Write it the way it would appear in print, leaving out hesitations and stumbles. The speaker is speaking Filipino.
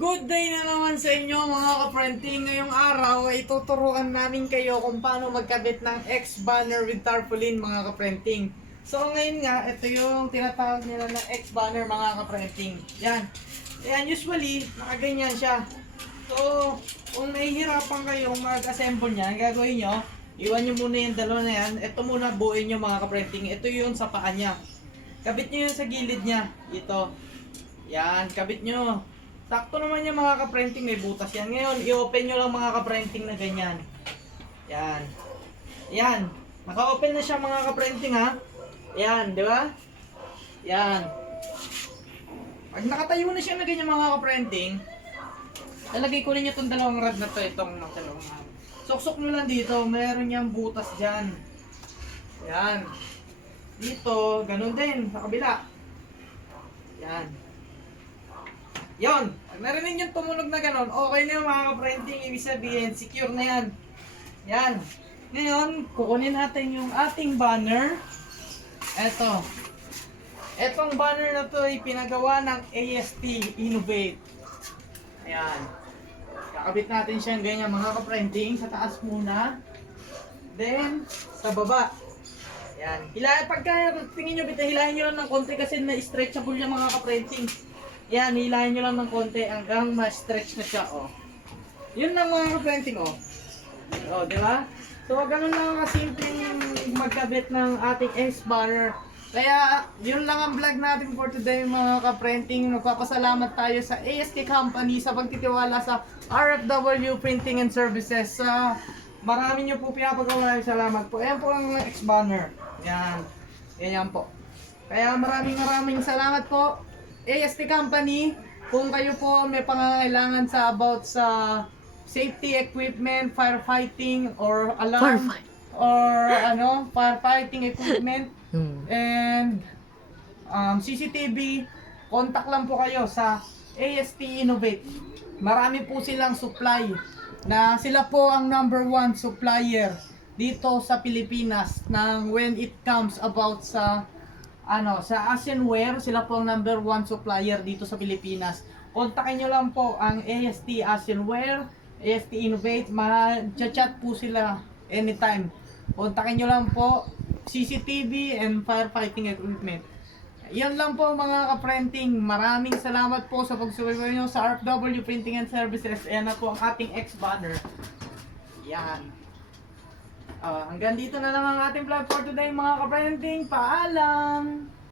Good day na naman sa inyo mga kaprenting. Ngayong araw ay tuturuan namin kayo kung paano magkabit ng X-banner with tarpaulin mga kaprenting. So ngayon nga, ito yung tinatawag nila na X-banner mga kaprenting. Yan. Yan, usually, nakaganyan siya. So, kung nahihirapan kayong mag-assemble niya, ang gagawin nyo, iwan nyo muna yung dalawa na yan. Ito muna buuin nyo mga kaprenting. Ito yung sa paa niya. Kabit nyo yun sa gilid niya. Ito. Yan, kabit nyo. Sakto naman yung mga kaprenting, may butas yan. Ngayon, i-open nyo lang mga kaprenting na ganyan. Yan. Yan. Naka-open na siya mga kaprenting ha. Yan, di ba? Yan. Pag nakatayo na siya na ganyan mga kaprenting, lalagay ko rin nyo itong dalawang rod na to, itong dalawang rod. Suksok nyo lang dito, meron niyang butas dyan. Yan. Dito, ganun din, sa kabila. Yan. Yon, pag narinig yung tumunog na gano'n, okay na yung mga kaprenting, ibig sabihin, secure na yan. Yan. Ngayon, kukunin natin yung ating banner. Eto. Etong banner na to ay pinagawa ng AST Innovate. Ayan. Kakabit natin siyang ganyan mga kaprenting, sa taas muna. Then, sa baba. Ayan. Pagka tingin nyo, hilahin nyo lang ng konti kasi na-stretchable yung mga kaprenting. Yan, hilahin nyo lang ng konti hanggang ma-stretch na siya, oh. Yun lang mga kaprenting, oh. Oh, di ba? So, ganun lang kasimpleng magkabit ng ating X-banner. Kaya, yun lang ang vlog natin for today mga kaprenting. Nagpapasalamat tayo sa AST Company sa pagtitiwala sa RFW Printing and Services. Marami nyo po pinapagawa. Salamat po. Ayan po ang X-banner. Yan. Yan po. Kaya maraming salamat po. AST Company, kung kayo po may pangangailangan sa safety equipment, firefighting or alarm firefighting equipment and CCTV, contact lang po kayo sa AST Innovate. Marami po silang supply na sila po ang #1 supplier dito sa Pilipinas ng when it comes about sa Asianware. Sila po ang #1 supplier dito sa Pilipinas. Kontakin nyo lang po ang AST Asianware, AST Innovate. Ma-chat po sila anytime. Kontakin nyo lang po CCTV and firefighting equipment. Yan lang po mga kaprenting. Maraming salamat po sa pagsubaybay nyo sa RFW Printing and Services. Ayan na po ang ating X-banner. Yan. Hanggang dito na lang ang ating vlog for today mga kaprenting. Paalam!